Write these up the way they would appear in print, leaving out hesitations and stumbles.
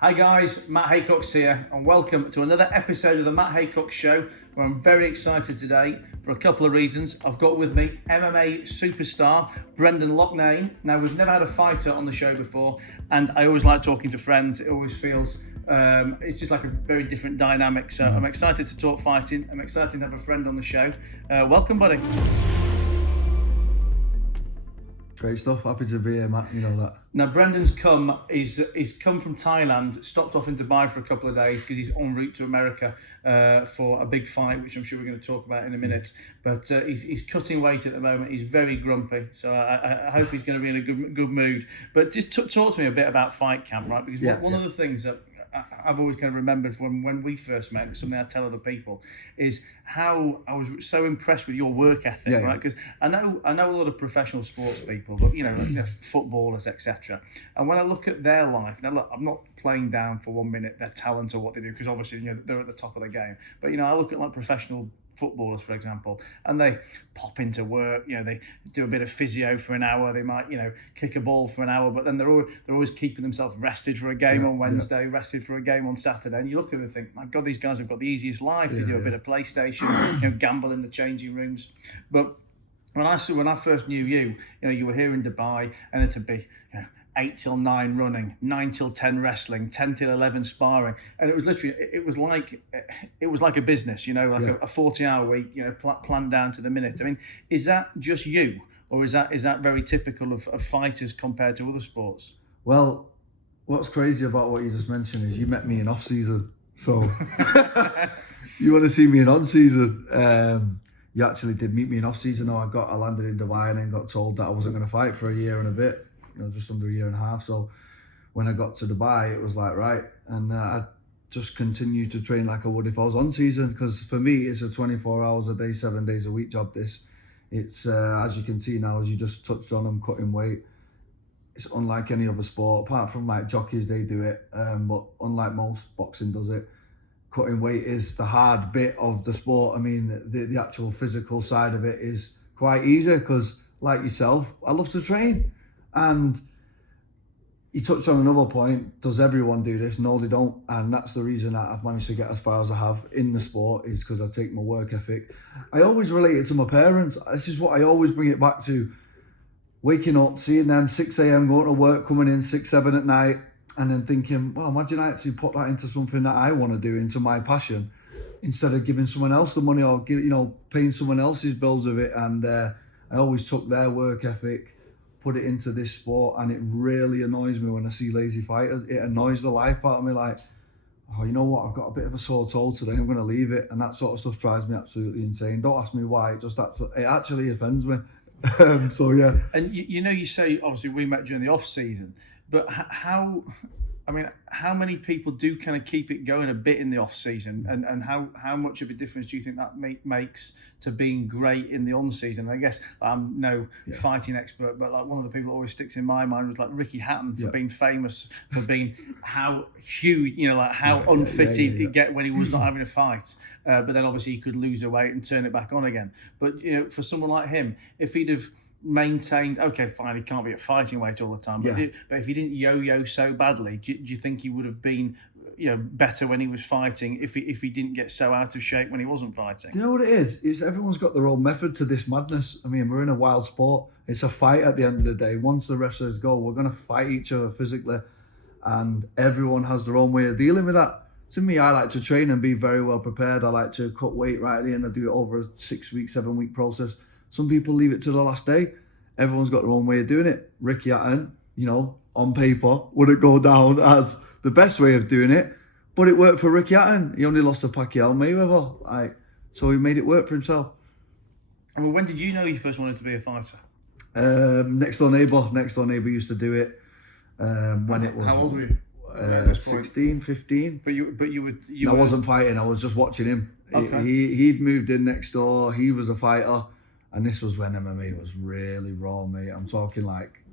Hi guys, Matt Haycox here, and welcome to another episode of the Matt Haycox Show, where I'm very excited today for a couple of reasons. I've got with me MMA superstar Brendan Loughnane. Now, we've never had a fighter on the show before, and I always like talking to friends. It always feels it's just like a very different dynamic. So I'm excited to talk fighting. I'm excited to have a friend on the show. Welcome, buddy. Great stuff. Happy to be here, Matt. You know that. Now, Brendan's he's come from Thailand, stopped off in Dubai for a couple of days because he's en route to America for a big fight, which I'm sure we're going to talk about in a minute. But he's cutting weight at the moment. He's very grumpy, so I hope he's going to be in a good mood. But just talk to me a bit about fight camp, right? Because one of the things that I've always kind of remembered from when we first met, something I tell other people, is how I was so impressed with your work ethic, right? Because I know a lot of professional sports people, but footballers, etc. And when I look at their life, now look, I'm not playing down for 1 minute their talent or what they do, because obviously they're at the top of the game. But I look at like professional footballers, for example, and they pop into work, they do a bit of physio for an hour, they might kick a ball for an hour, but then they're always keeping themselves rested for a game on Wednesday, rested for a game on Saturday, and you look at them and think, my God, these guys have got the easiest life. They do a bit of PlayStation, gamble in the changing rooms. But when I first knew you, you were here in Dubai, and it'd be 8 till 9 running, 9 till 10 wrestling, 10 till 11 sparring, and it was literally it was like a business, like a 40-hour week, planned down to the minute. I mean, is that just you, or is that very typical of fighters compared to other sports? Well, what's crazy about what you just mentioned is you met me in off season, so you want to see me in on season. You actually did meet me in off season. I landed in Dubai and then got told that I wasn't going to fight for a year and a bit. Just under a year and a half. So when I got to Dubai, it was like, right. And I just continued to train like I would if I was on season, because for me, it's a 24 hours a day, 7 days a week job. It's as you can see now, as you just touched on, I'm cutting weight. It's unlike any other sport, apart from like jockeys, they do it. But unlike most, boxing does it. Cutting weight is the hard bit of the sport. I mean, the actual physical side of it is quite easy, because like yourself, I love to train. And you touched on another point, does everyone do this? No, they don't. And that's the reason that I've managed to get as far as I have in the sport, is because I take my work ethic. I always relate it to my parents. This is what I always bring it back to. Waking up, seeing them 6 a.m, going to work, coming in 6, 7 at night, and then thinking, well, imagine I actually put that into something that I want to do, into my passion, instead of giving someone else the money or paying someone else's bills with it. And I always took their work ethic, put it into this sport, and it really annoys me when I see lazy fighters. It annoys the life out of me, like, oh, you know what, I've got a bit of a sore toe today, I'm going to leave it. And that sort of stuff drives me absolutely insane. Don't ask me why, it actually offends me. So yeah. And you say obviously we met during the off season, but how many people do kind of keep it going a bit in the off season, and how much of a difference do you think that makes to being great in the on season? I guess I'm no fighting expert, but like one of the people that always sticks in my mind was like Ricky Hatton, for being famous for being how huge, how unfit he'd get when he was not having a fight, but then obviously he could lose the weight and turn it back on again. But for someone like him, if he'd have maintained, okay, fine, he can't be at fighting weight all the time, but if he didn't yo-yo so badly, do you think he would have been better when he was fighting if he didn't get so out of shape when he wasn't fighting? You know what it is? It's everyone's got their own method to this madness. I mean, we're in a wild sport. It's a fight at the end of the day. Once the ref says go, we're going to fight each other physically, and everyone has their own way of dealing with that. To me, I like to train and be very well prepared. I like to cut weight right at the end. I do it over a 6-week, 7-week process. Some people leave it to the last day. Everyone's got their own way of doing it. Ricky Hatton, on paper, wouldn't go down as the best way of doing it, but it worked for Ricky Hatton. He only lost to Pacquiao Mayweather, so he made it work for himself. I mean, when did you know you first wanted to be a fighter? Next door neighbour used to do it when it was. How old were you? 16, 15. But you I wasn't fighting. I was just watching him. Okay. He'd moved in next door. He was a fighter. And this was when MMA was really raw, mate. I'm talking like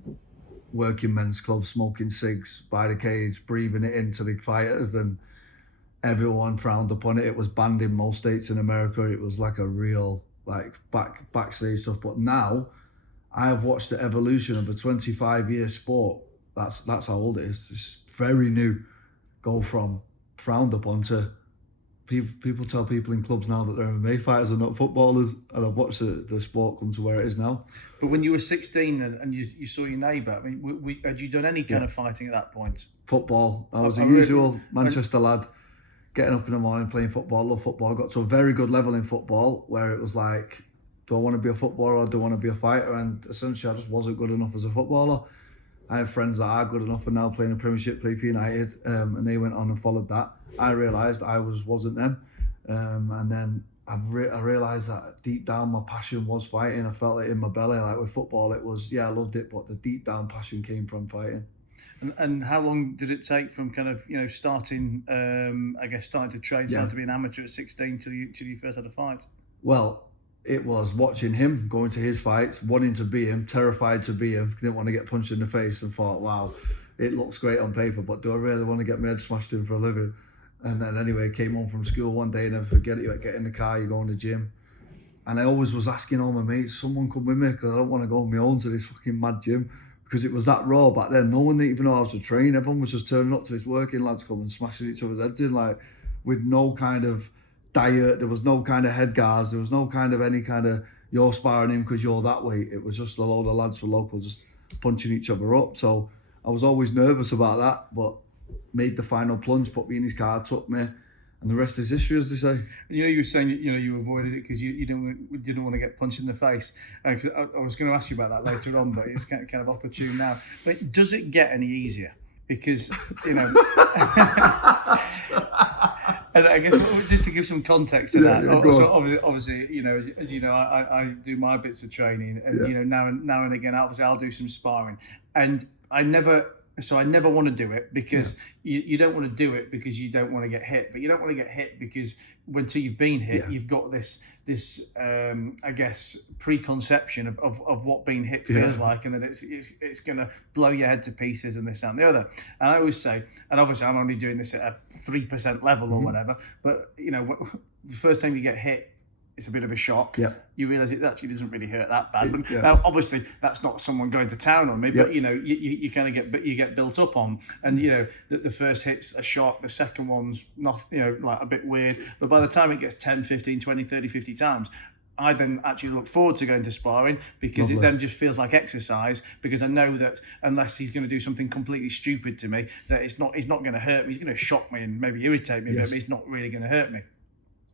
working men's clubs, smoking cigs by the cage, breathing it into the fighters, and everyone frowned upon it. It was banned in most states in America. It was like a real backstage stuff. But now I have watched the evolution of a 25-year sport. That's how old it is. It's very new. go from frowned upon to people tell people in clubs now that they're MMA fighters and not footballers, and I've watched the sport come to where it is now. But when you were 16 and you saw your neighbour, I mean, had you done any kind of fighting at that point? Football. I was a really? usual Manchester lad, getting up in the morning, playing football, love football. I got to a very good level in football where it was like, do I want to be a footballer or do I want to be a fighter? And essentially I just wasn't good enough as a footballer. I have friends that are good enough and now playing the Premiership, play for United, and they went on and followed that. I realised I wasn't them, and then I realised that deep down my passion was fighting. I felt it in my belly. Like with football, it was, I loved it, but the deep down passion came from fighting. And how long did it take from kind of starting, starting to train, starting to be an amateur at 16 till you first had a fight? Well, it was watching him, going to his fights, wanting to be him, terrified to be him, didn't want to get punched in the face, and thought, wow, it looks great on paper, but do I really want to get my head smashed in for a living? And then anyway, came home from school one day and never forget it, you get in the car, you go in the gym. And I always was asking all my mates, someone come with me, because I don't want to go on my own to this fucking mad gym. Because it was that raw back then. No one didn't even know how to train. Everyone was just turning up to this working lads come and smashing each other's heads in, like, with no kind of diet. There was no kind of head guards. There was no kind of any kind of you're sparring him because you're that weight. It was just a load of lads from local just punching each other up. So I was always nervous about that, but made the final plunge, put me in his car, took me, and the rest is history, as they say. You were saying you avoided it because you didn't want to get punched in the face. I was going to ask you about that later on, but it's kind of opportune now. But does it get any easier? Because and I guess just to give some context to that. So obviously, as you know, I do my bits of training, and now and again, obviously, I'll do some sparring, and I never want to do it because you don't want to do it because you don't want to get hit, but you don't want to get hit because until you've been hit, you've got this I guess preconception of what being hit feels like, and that it's going to blow your head to pieces and this and the other. And I always say, and obviously I'm only doing this at a 3% level or whatever, but the first time you get hit, it's a bit of a shock. Yeah. You realise it actually doesn't really hurt that bad. But now, obviously, that's not someone going to town on me. But you kind of get built up on, and that the first hit's a shock, the second one's not, like a bit weird. But by the time it gets 10, 15, 20, 30, 50 times, I then actually look forward to going to sparring because it then just feels like exercise, because I know that unless he's going to do something completely stupid to me, that he's not going to hurt me. He's going to shock me and maybe irritate me, but he's not really going to hurt me.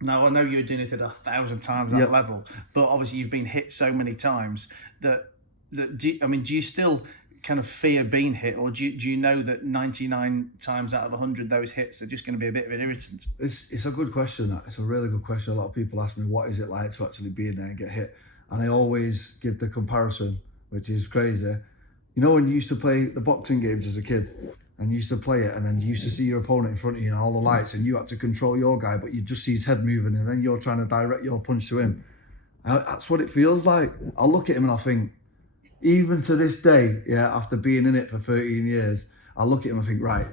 Now, I know you're doing it at 1,000 times that level, but obviously you've been hit so many times that do you still kind of fear being hit, or do you know that 99 times out of 100 those hits are just going to be a bit of an irritant? It's a good question. That it's a really good question. A lot of people ask me, what is it like to actually be in there and get hit? And I always give the comparison, which is crazy. When you used to play the boxing games as a kid, and you used to play it, and then you used to see your opponent in front of you and all the lights, and you had to control your guy, but you just see his head moving, and then you're trying to direct your punch to him. That's what it feels like. I'll look at him and I'll think, even to this day, after being in it for 13 years, I'll look at him and think, right,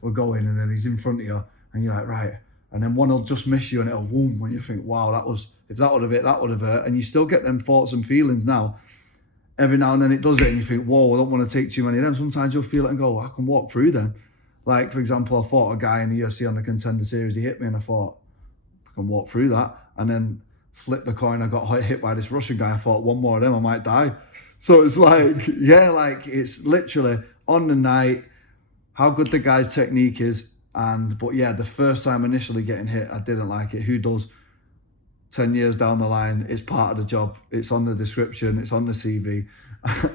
we're going, and then he's in front of you, and you're like, right, and then one will just miss you, and it'll boom, when you think, wow, if that would have hit, that would have hurt, and you still get them thoughts and feelings now. Every now and then it does it, and you think, whoa, I don't want to take too many of them. Sometimes you'll feel it and go, I can walk through them. Like, for example, I fought a guy in the UFC on the Contender Series. He hit me, and I thought, I can walk through that. And then flipped the coin, I got hit by this Russian guy. I thought, one more of them, I might die. So it's like, it's literally on the night, how good the guy's technique is. But the first time initially getting hit, I didn't like it. Who does? 10 years down the line, it's part of the job. It's on the description, it's on the CV.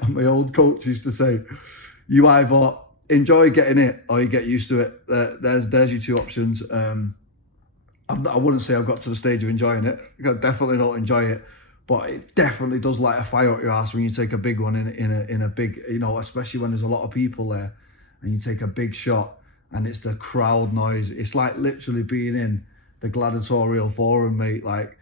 My old coach used to say, you either enjoy getting it or you get used to it. There's your two options. I wouldn't say I've got to the stage of enjoying it. I definitely don't enjoy it, but it definitely does light a fire up your ass when you take a big one in a big, especially when there's a lot of people there and you take a big shot and it's the crowd noise. It's like literally being in the gladiatorial forum, mate. Like,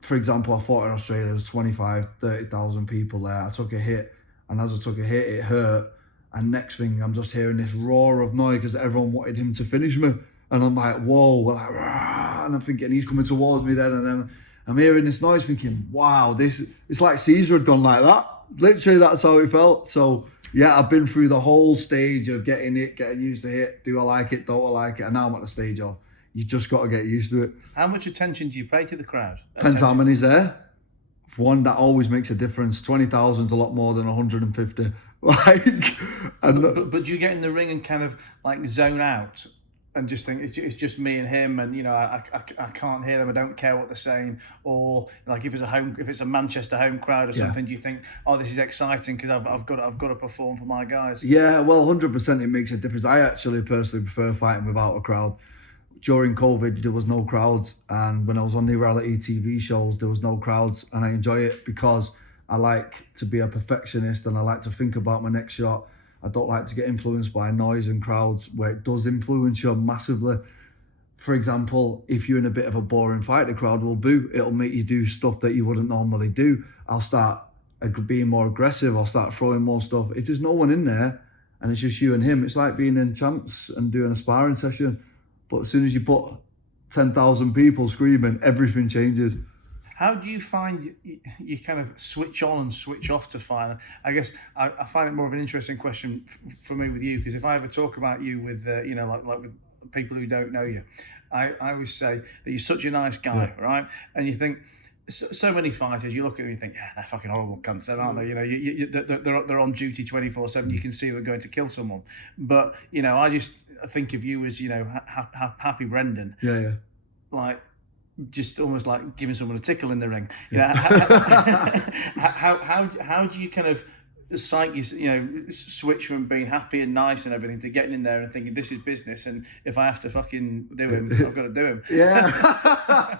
for example, I fought in Australia, there was 25, 30,000 people there. I took a hit, and as I took a hit, it hurt. And next thing, I'm just hearing this roar of noise because everyone wanted him to finish me. And I'm like, whoa, and I'm thinking he's coming towards me then. And then I'm hearing this noise thinking, wow, it's like Caesar had gone like that. Literally, that's how it felt. So Yeah, I've been through the whole stage of getting used to it. Do I like it? Don't I like it? And now I'm at the stage of you just got to get used to it. How much attention do you pay to the crowd? Depends how many's there. For one, that always makes a difference. 20,000's a lot more than 150. Like, and but do you get in the ring and kind of like zone out and just think it's just me and him, and you know I can't hear them, I don't care what they're saying, or like if it's a Manchester home crowd or something, do you think, oh, this is exciting because I've got to perform for my guys? Yeah, well, 100% it makes a difference. I actually personally prefer fighting without a crowd. During COVID, there was no crowds, and when I was on the reality TV shows, there was no crowds, and I enjoy it because I like to be a perfectionist and I like to think about my next shot. I don't like to get influenced by noise and crowds where it does influence you massively. For example, if you're in a bit of a boring fight, the crowd will boo. It'll make you do stuff that you wouldn't normally do. I'll start being more aggressive. I'll start throwing more stuff. If there's no one in there and it's just you and him, it's like being in champs and doing a sparring session. But as soon as you put 10,000 people screaming, everything changes. How do you find you kind of switch on and switch off to fight? I guess I find it more of an interesting question for me with you, because if I ever talk about you with, like with people who don't know you, I always say that you're such a nice guy, right? And you think, so many fighters, you look at them and you think, yeah, they're fucking horrible cunts, aren't they? You know, they're on duty 24/7. You can see they're going to kill someone. But, you know, I just think of you as, you know, happy Brendan. Yeah. Like, just almost like giving someone a tickle in the ring. You know, how do you kind of switch from being happy and nice and everything to getting in there and thinking this is business, and if I have to fucking do him, I've got to do him? Yeah.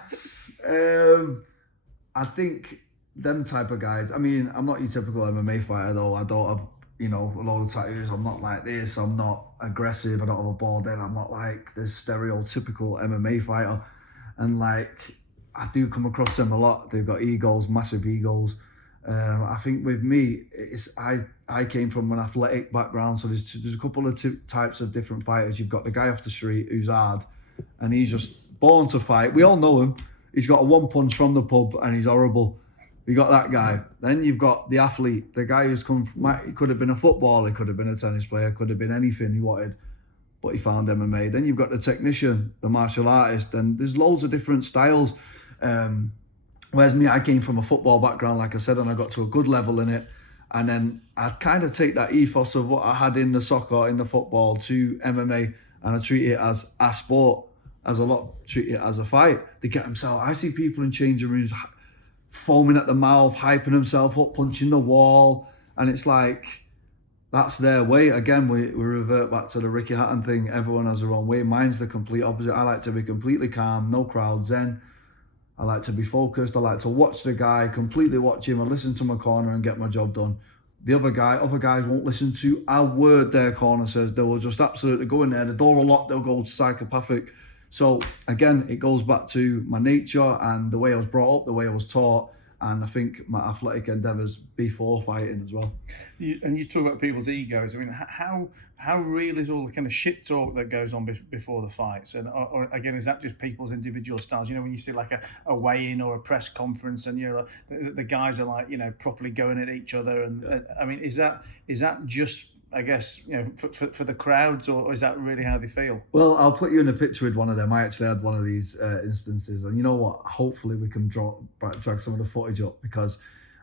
I think them type of guys, I mean, I'm not your typical MMA fighter though. I don't have, you know, a lot of tattoos. I'm not like this. I'm not aggressive. I don't have a bald head. I'm not like this stereotypical MMA fighter. And like, I do come across them a lot. They've got egos, massive egos. I think with me, I came from an athletic background. So there's a couple of types of different fighters. You've got the guy off the street who's hard and he's just born to fight. We all know him. He's got a one punch from the pub and he's horrible. You got that guy. Then you've got the athlete, the guy who's come from, he could have been a footballer, he could have been a tennis player, could have been anything he wanted, but he found MMA. Then you've got the technician, the martial artist, and there's loads of different styles. Whereas me, I came from a football background, like I said, and I got to a good level in it. And then I kind of take that ethos of what I had in the soccer, in the football, to MMA, and I treat it as a sport, as a lot treat it as a fight. They get themselves. I see people in changing rooms foaming at the mouth, hyping themselves up, punching the wall, and it's like that's their way. Again, we revert back to the Ricky Hatton thing. Everyone has their own way. Mine's the complete opposite. I like to be completely calm, no crowd, zen. I like to be focused. I like to watch the guy, completely watch him, and listen to my corner and get my job done. The other guys won't listen to a word their corner says. They will just absolutely go in there. The door will lock. They'll go psychopathic. So again, it goes back to my nature and the way I was brought up, the way I was taught, and I think my athletic endeavours before fighting as well. You talk about people's egos. I mean, how real is all the kind of shit talk that goes on before the fights? And or again, is that just people's individual styles? You know, when you see like a weigh-in or a press conference, and you know the guys are like, you know, properly going at each other, and I mean, is that just, I guess, you know, for the crowds, or is that really how they feel? Well, I'll put you in a picture with one of them. I actually had one of these instances, and you know what? Hopefully we can drag some of the footage up, because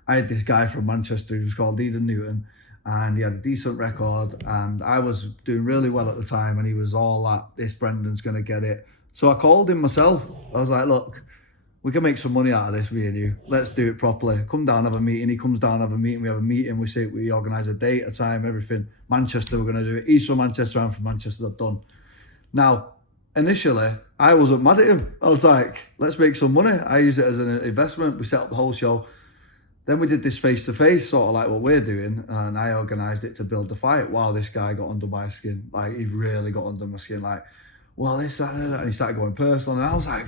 I had this guy from Manchester who was called Eden Newton, and he had a decent record, and I was doing really well at the time, and he was all like, this Brendan's going to get it. So I called him myself. I was like, look, we can make some money out of this, me and you. Let's do it properly. Come down, have a meeting. He comes down, have a meeting. We have a meeting. We organise a date, a time, everything. Manchester, we're going to do it. He's from Manchester, I'm from Manchester. They're done. Now, initially, I wasn't mad at him. I was like, let's make some money. I use it as an investment. We set up the whole show. Then we did this face-to-face, sort of like what we're doing, and I organised it to build the fight. Wow, this guy got under my skin. Like, he really got under my skin. Like, well, this, that, and he started going personal, and I was like,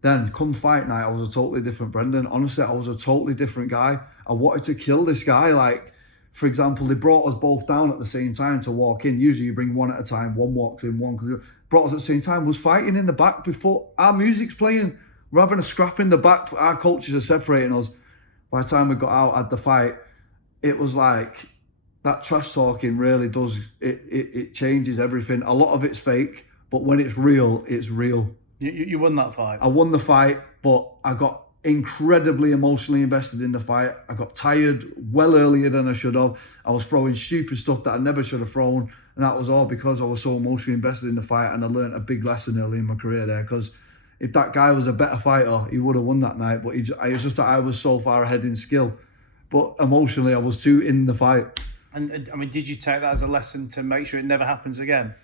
then come fight night, I was a totally different Brendan. Honestly, I was a totally different guy. I wanted to kill this guy. Like, for example, they brought us both down at the same time to walk in. Usually you bring one at a time, one walks in, one brought us at the same time, was fighting in the back before our music's playing. We're having a scrap in the back. Our cultures are separating us. By the time we got out at the fight, it was like, that trash talking really does, it changes everything. A lot of it's fake, but when it's real, it's real. You won that fight. I won the fight, but I got incredibly emotionally invested in the fight. I got tired well earlier than I should have. I was throwing stupid stuff that I never should have thrown, and that was all because I was so emotionally invested in the fight. And I learned a big lesson early in my career there, because if that guy was a better fighter, he would have won that night. But it's just that I was so far ahead in skill, but emotionally I was too in the fight. And I mean, did you take that as a lesson to make sure it never happens again?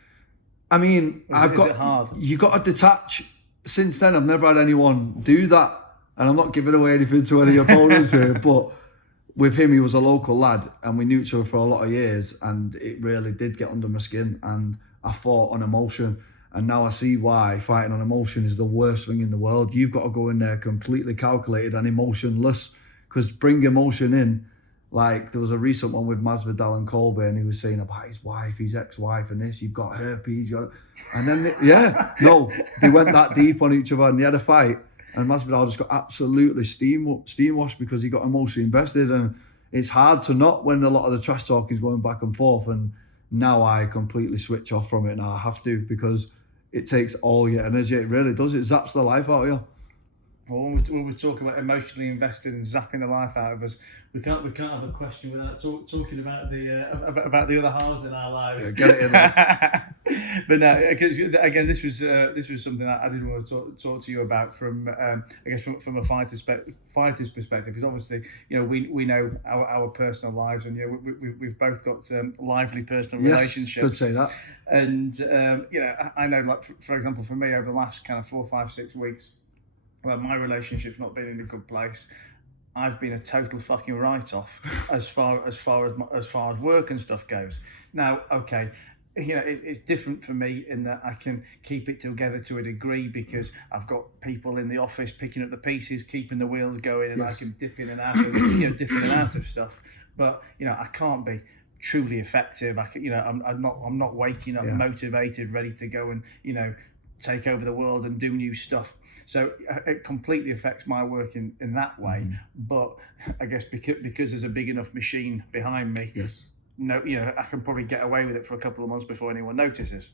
I mean, Is it hard? You got to detach. Since then, I've never had anyone do that. And I'm not giving away anything to any opponents here, but with him, he was a local lad, and we knew each other for a lot of years, and it really did get under my skin, and I fought on emotion, and now I see why fighting on emotion is the worst thing in the world. You've got to go in there completely calculated and emotionless, because bring emotion in, like there was a recent one with Masvidal and Colby, and he was saying about his wife, his ex-wife, and this, you've got herpes, and then they went that deep on each other, and they had a fight. And Masvidal just got absolutely steam washed because he got emotionally invested, and it's hard to not when a lot of the trash talk is going back and forth. And now I completely switch off from it. Now I have to, because it takes all your energy. It really does. It zaps the life out of you. Well, when we talk about emotionally invested and zapping the life out of us, we can't have a question without talking about the other halves in our lives. Yeah, get it in there. But no, because again, this was something that I did want to talk to you about from I guess from a fighter's perspective, because obviously we know our personal lives, and we've both got lively personal relationships. Could say that. And I know, like for example, for me over the last kind of 4, 5, 6 weeks, well, my relationship's not been in a good place. I've been a total fucking write-off as far as work and stuff goes. Now, okay, it's different for me in that I can keep it together to a degree, because I've got people in the office picking up the pieces, keeping the wheels going, and I can dip in and out of stuff. But I can't be truly effective. I'm not waking up motivated, ready to go and take over the world and do new stuff. So it completely affects my work in that way. But I guess because there's a big enough machine behind me, I can probably get away with it for a couple of months before anyone notices.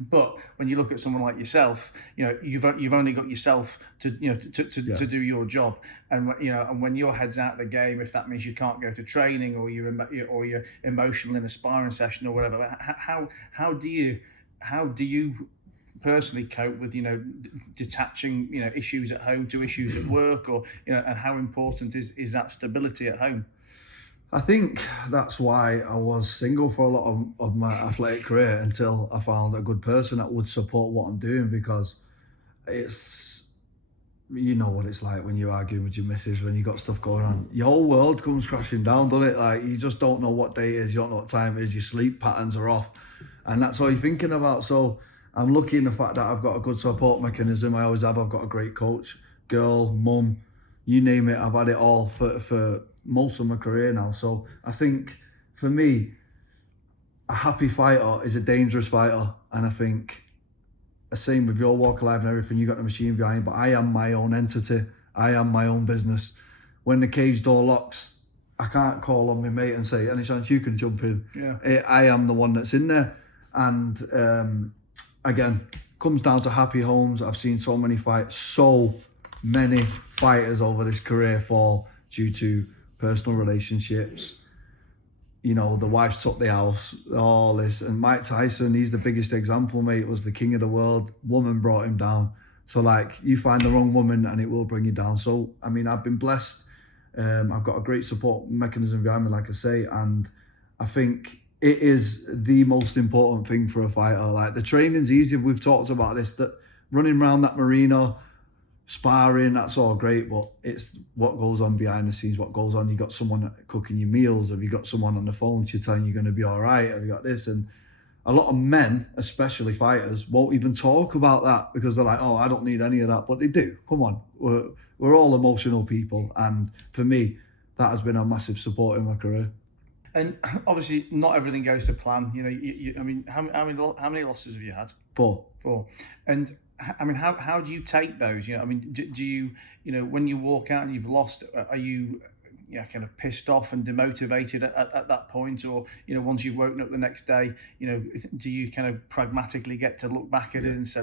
But when you look at someone like yourself, you've only got yourself to do your job, and and when your head's out of the game, if that means you can't go to training, or you're emotional in a sparring session or whatever, how do you personally cope with detaching issues at home to issues at work, or and how important is that stability at home? I think that's why I was single for a lot of my athletic career, until I found a good person that would support what I'm doing, because it's, what it's like when you're arguing with your missus, when you got stuff going on, your whole world comes crashing down, doesn't it? Like, you just don't know what day it is, you don't know what time it is, your sleep patterns are off, and that's all you're thinking about. So I'm lucky in the fact that I've got a good support mechanism. I always have. I've got a great coach, girl, mum, you name it. I've had it all for most of my career now. So I think for me, a happy fighter is a dangerous fighter. And I think the same with your walk of life and everything, you got the machine behind, but I am my own entity. I am my own business. When the cage door locks, I can't call on my mate and say, any chance you can jump in? Yeah. I am the one that's in there. And again, comes down to happy homes. I've seen so many fighters over this career fall due to personal relationships. The wife took the house, all this. And Mike Tyson, he's the biggest example, mate, was the king of the world. Woman brought him down. So, you find the wrong woman and it will bring you down. So, I mean, I've been blessed. I've got a great support mechanism behind me, like I say. And I think it is the most important thing for a fighter. The training's easy. We've talked about this, that running around that marina, sparring, that's all great, but it's what goes on behind the scenes, what goes on. You got someone cooking your meals, have you got someone on the phone to telling you're going to be all right, have you got this? And a lot of men, especially fighters, won't even talk about that, because they're like, oh, I don't need any of that. But they do. Come on, we're all emotional people, and for me, that has been a massive support in my career. And obviously, not everything goes to plan. I mean, how many losses have you had? 4. And I mean, how do you take those? I mean, do you when you walk out and you've lost, are you kind of pissed off and demotivated at that point, or once you've woken up the next day, do you kind of pragmatically get to look back at it and say,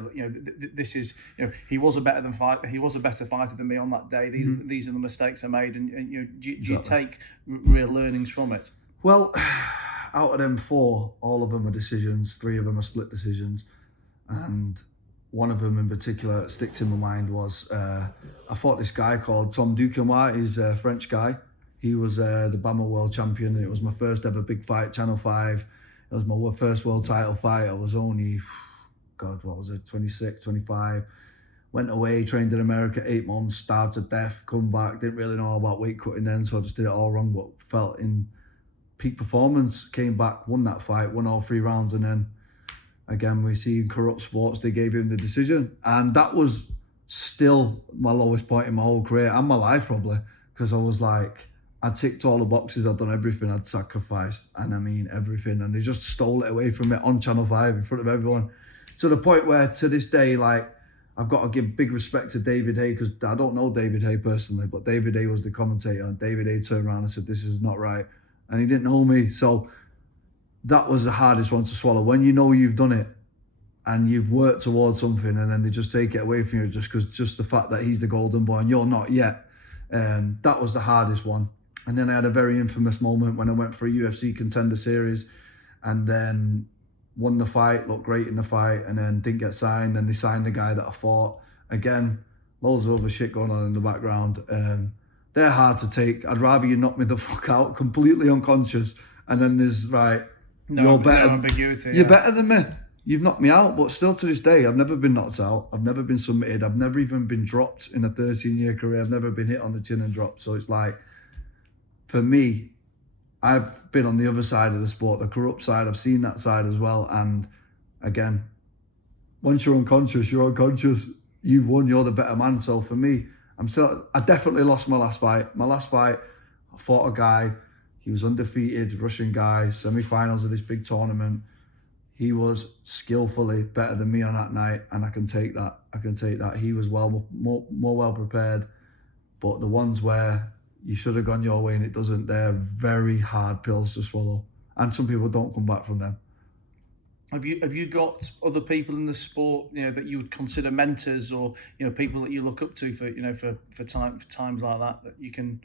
this is, he was a better fighter than me on that day. These are the mistakes I made, and do you take real learnings from it? Well, out of them 4, all of them are decisions. 3 of them are split decisions, and one of them in particular that sticks in my mind was I fought this guy called Tom Duquesnoy. He's a French guy. He was the BAMMA world champion, and it was my first ever big fight, Channel 5. It was my first world title fight. I was only, 26, 25. Went away, trained in America 8 months, starved to death, come back. Didn't really know about weight cutting then, so I just did it all wrong, but felt in peak performance. Came back, won that fight, won all 3 rounds, and then again, we see in corrupt sports, they gave him the decision. And that was still my lowest point in my whole career and my life, probably, because I was like, I ticked all the boxes, I'd done everything, I'd sacrificed, and I mean everything, and they just stole it away from me on Channel 5 in front of everyone, to the point where to this day, like, I've got to give big respect to David Hay, because I don't know David Hay personally, but David Hay was the commentator, and David Hay turned around and said, this is not right, and he didn't know me. So that was the hardest one to swallow, when you know you've done it and you've worked towards something, and then they just take it away from you just the fact that he's the golden boy and you're not yet. That was the hardest one. And then I had a very infamous moment when I went for a UFC Contender Series, and then won the fight, looked great in the fight, and then didn't get signed. Then they signed the guy that I fought. Again, loads of other shit going on in the background. They're hard to take. I'd rather you knock me the fuck out completely unconscious, and then there's you're better. No ambiguity, you're better than me. You've knocked me out, but still to this day, I've never been knocked out. I've never been submitted. I've never even been dropped in a 13-year career. I've never been hit on the chin and dropped. So it's like, for me, I've been on the other side of the sport, the corrupt side. I've seen that side as well. And again, once you're unconscious, you're unconscious. You've won, you're the better man. So for me, I definitely lost my last fight. My last fight, I fought a guy. He was undefeated, Russian guy, semi-finals of this big tournament. He was skillfully better than me on that night, and I can take that. He was more well prepared. But the ones where you should have gone your way and it doesn't, they're very hard pills to swallow. And some people don't come back from them. Have you got other people in the sport, that you would consider mentors, or people that you look up to for times like that you can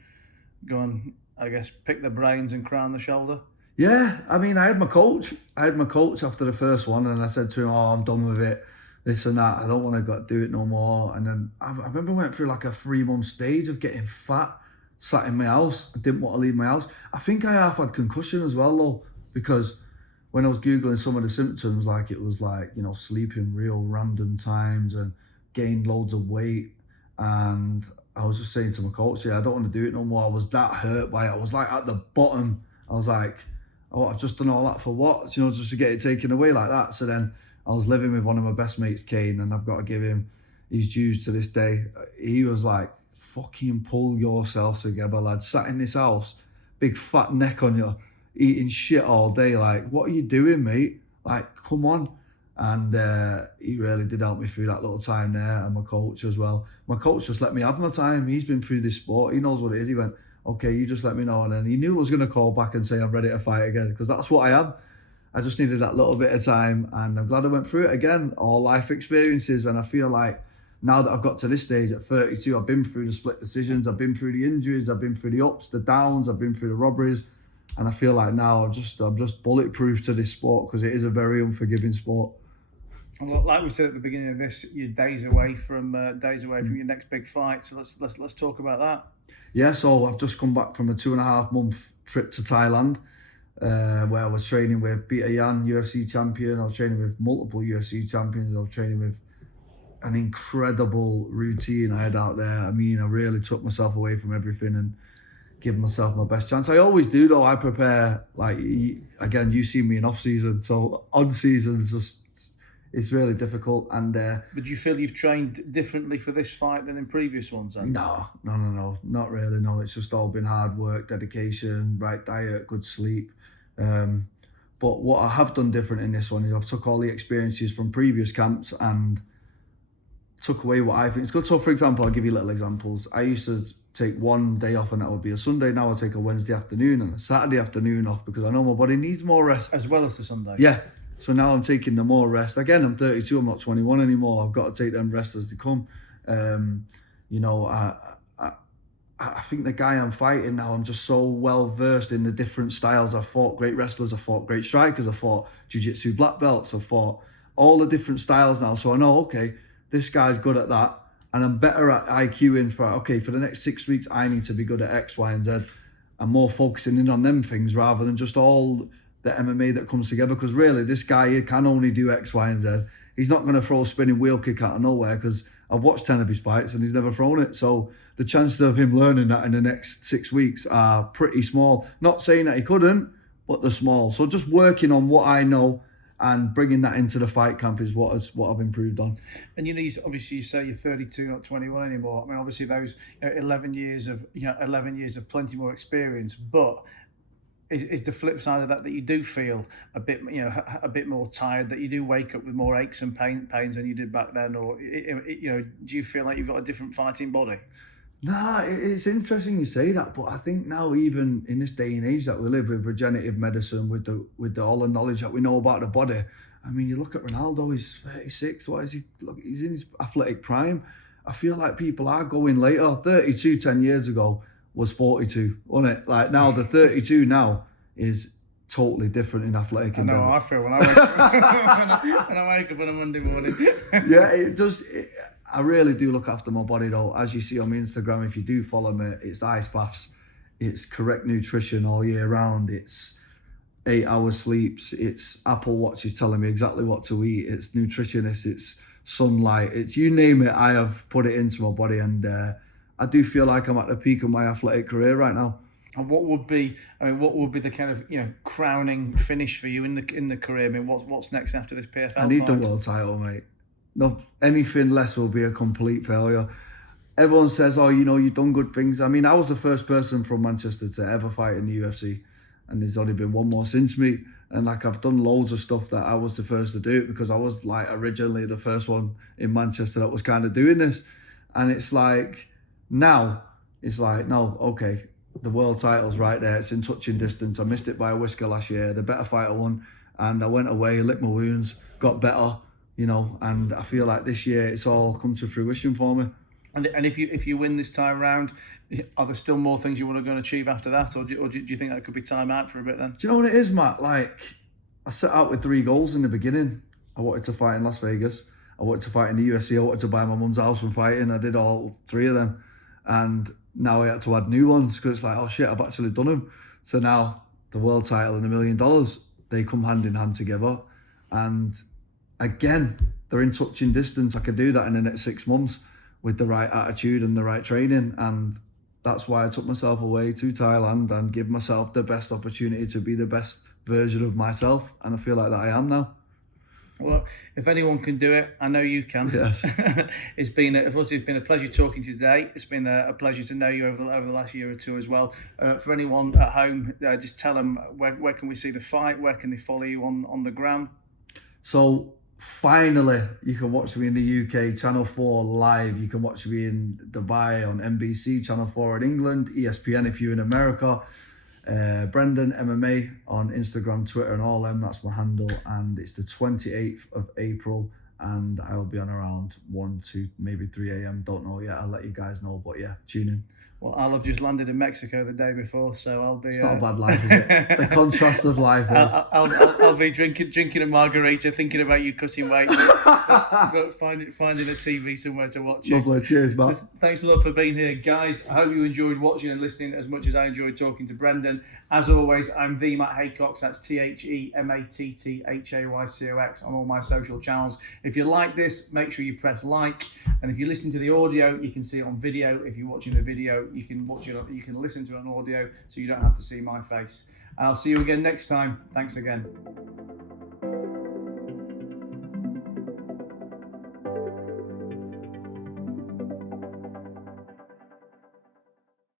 go and, I guess, pick their brains and cry on the shoulder? Yeah, I mean, I had my coach after the first one, and I said to him, "Oh, I'm done with it, this and that. I don't want to do it no more." And then I remember I went through like a 3-month stage of getting fat, sat in my house. I didn't want to leave my house. I think I half had concussion as well, though, because when I was Googling some of the symptoms, it was sleeping real random times and gained loads of weight. And I was just saying to my coach, I don't want to do it no more. I was that hurt by it. I was like at the bottom. I was like, oh, I've just done all that for what? Just to get it taken away like that. So then I was living with one of my best mates, Kane, and I've got to give him his dues to this day. He was like, fucking pull yourself together, lad. Sat in this house, big fat neck on you, eating shit all day. Like, what are you doing, mate? Like, come on. And he really did help me through that little time there, and my coach as well. My coach just let me have my time. He's been through this sport. He knows what it is. He went, okay, you just let me know. And then he knew I was going to call back and say I'm ready to fight again, because that's what I am. I just needed that little bit of time, and I'm glad I went through it again. All life experiences, and I feel like now that I've got to this stage at 32, I've been through the split decisions, I've been through the injuries, I've been through the ups, the downs, I've been through the robberies, and I feel like now I'm just bulletproof to this sport, because it is a very unforgiving sport. Well, like we said at the beginning of this, you're days away from your next big fight. So let's talk about that. Yeah, so I've just come back from a 2.5 month trip to Thailand, where I was training with Peter Yan, UFC champion. I was training with multiple UFC champions. I was training with an incredible routine I had out there. I mean, I really took myself away from everything and give myself my best chance. I always do, though. I prepare, again, you see me in off season, so on season's just, it's really difficult. And but do you feel you've trained differently for this fight than in previous ones, then? No, not really. No, it's just all been hard work, dedication, right diet, good sleep. But what I have done different in this one is I've took all the experiences from previous camps and took away what I think is good. So, for example, I'll give you little examples. I used to take one day off, and that would be a Sunday. Now I take a Wednesday afternoon and a Saturday afternoon off because I know my body needs more rest. As well as the Sunday. Yeah. So now I'm taking the more rest. Again, I'm 32. I'm not 21 anymore. I've got to take them rest as they come. You know, I think the guy I'm fighting now, I'm just so well versed in the different styles. I've fought great wrestlers. I've fought great strikers. I've fought jiu-jitsu black belts. I've fought all the different styles now. So I know, okay, this guy's good at that. And I'm better at IQing for, okay, for the next 6 weeks, I need to be good at X, Y, and Z. I'm more focusing in on them things rather than just all the MMA that comes together. Because really, this guy here can only do X, Y, and Z. He's not going to throw a spinning wheel kick out of nowhere because I've watched 10 of his fights and he's never thrown it. So the chances of him learning that in the next 6 weeks are pretty small. Not saying that he couldn't, but they're small. So just working on what I know and bringing that into the fight camp is what I've improved on. And you know, obviously you say you're 32, not 21 anymore. I mean, obviously those 11 years of 11 years of plenty more experience, but is the flip side of that you do feel a bit a bit more tired, that you do wake up with more aches and pains than you did back then, or do you feel like you've got a different fighting body? Nah, it's interesting you say that, but I think now, even in this day and age that we live with regenerative medicine, with all the knowledge that we know about the body, I mean, you look at Ronaldo, he's 36. What is he? Look, he's in his athletic prime. I feel like people are going later. 32 10 years ago was 42, wasn't it? Like now, the 32 now is totally different in athletic endeavor. I know how I feel when I wake up on a Monday morning. Yeah, it does. I really do look after my body though. As you see on my Instagram, if you do follow me, it's ice baths, it's correct nutrition all year round, it's 8 hours sleeps, it's Apple Watches telling me exactly what to eat, it's nutritionists, it's sunlight, it's you name it, I have put it into my body, and I do feel like I'm at the peak of my athletic career right now. And what would be the kind of crowning finish for you in the career? I mean, what's next after this PFL? I need fight? the world title, mate. No, anything less will be a complete failure. Everyone says, oh, you've done good things. I mean, I was the first person from Manchester to ever fight in the UFC, and there's only been one more since me. And like, I've done loads of stuff that I was the first to do it because I was like originally the first one in Manchester that was kind of doing this. And it's like, now it's like, no, okay, the world title's right there. It's in touching distance. I missed it by a whisker last year. The better fighter won, and I went away, licked my wounds, got better. And I feel like this year it's all come to fruition for me. And if you win this time round, are there still more things you want to go and achieve after that, or do you think that could be time out for a bit then? Do you know what it is, Matt? Like, I set out with 3 goals in the beginning. I wanted to fight in Las Vegas. I wanted to fight in the UFC. I wanted to buy my mum's house from fighting. I did all 3 of them, and now I had to add new ones because it's like, oh shit, I've actually done them. So now the world title and $1 million, they come hand in hand together, and again, they're in touching distance. I could do that in the next 6 months with the right attitude and the right training. And that's why I took myself away to Thailand and give myself the best opportunity to be the best version of myself. And I feel like that I am now. Well, if anyone can do it, I know you can. Yes. It's been a pleasure talking to you today. It's been a pleasure to know you over the last year or two as well. For anyone at home, just tell them where can we see the fight? Where can they follow you on the gram? So finally, you can watch me in the UK, Channel 4 live. You can watch me in Dubai on NBC, Channel 4 in England, ESPN if you're in America. Brendan MMA on Instagram, Twitter, and all them. That's my handle, and it's the 28th of April, and I'll be on around 1, 2, maybe 3 a.m. Don't know yet. I'll let you guys know, but yeah, tune in. Well, I'll have just landed in Mexico the day before, so I'll be. It's not a bad life, is it? The contrast of life. I'll be drinking a margarita, thinking about you cutting weight, but finding a TV somewhere to watch it. Lovely, cheers, Matt. Thanks a lot for being here, guys. I hope you enjoyed watching and listening as much as I enjoyed talking to Brendan. As always, I'm the Matt Haycox. That's TheMattHaycox on all my social channels. If you like this, make sure you press like, and if you listen to the audio, you can see it on video. If you're watching the video, you can watch it. You can listen to it on audio, so you don't have to see my face. And I'll see you again next time. Thanks again.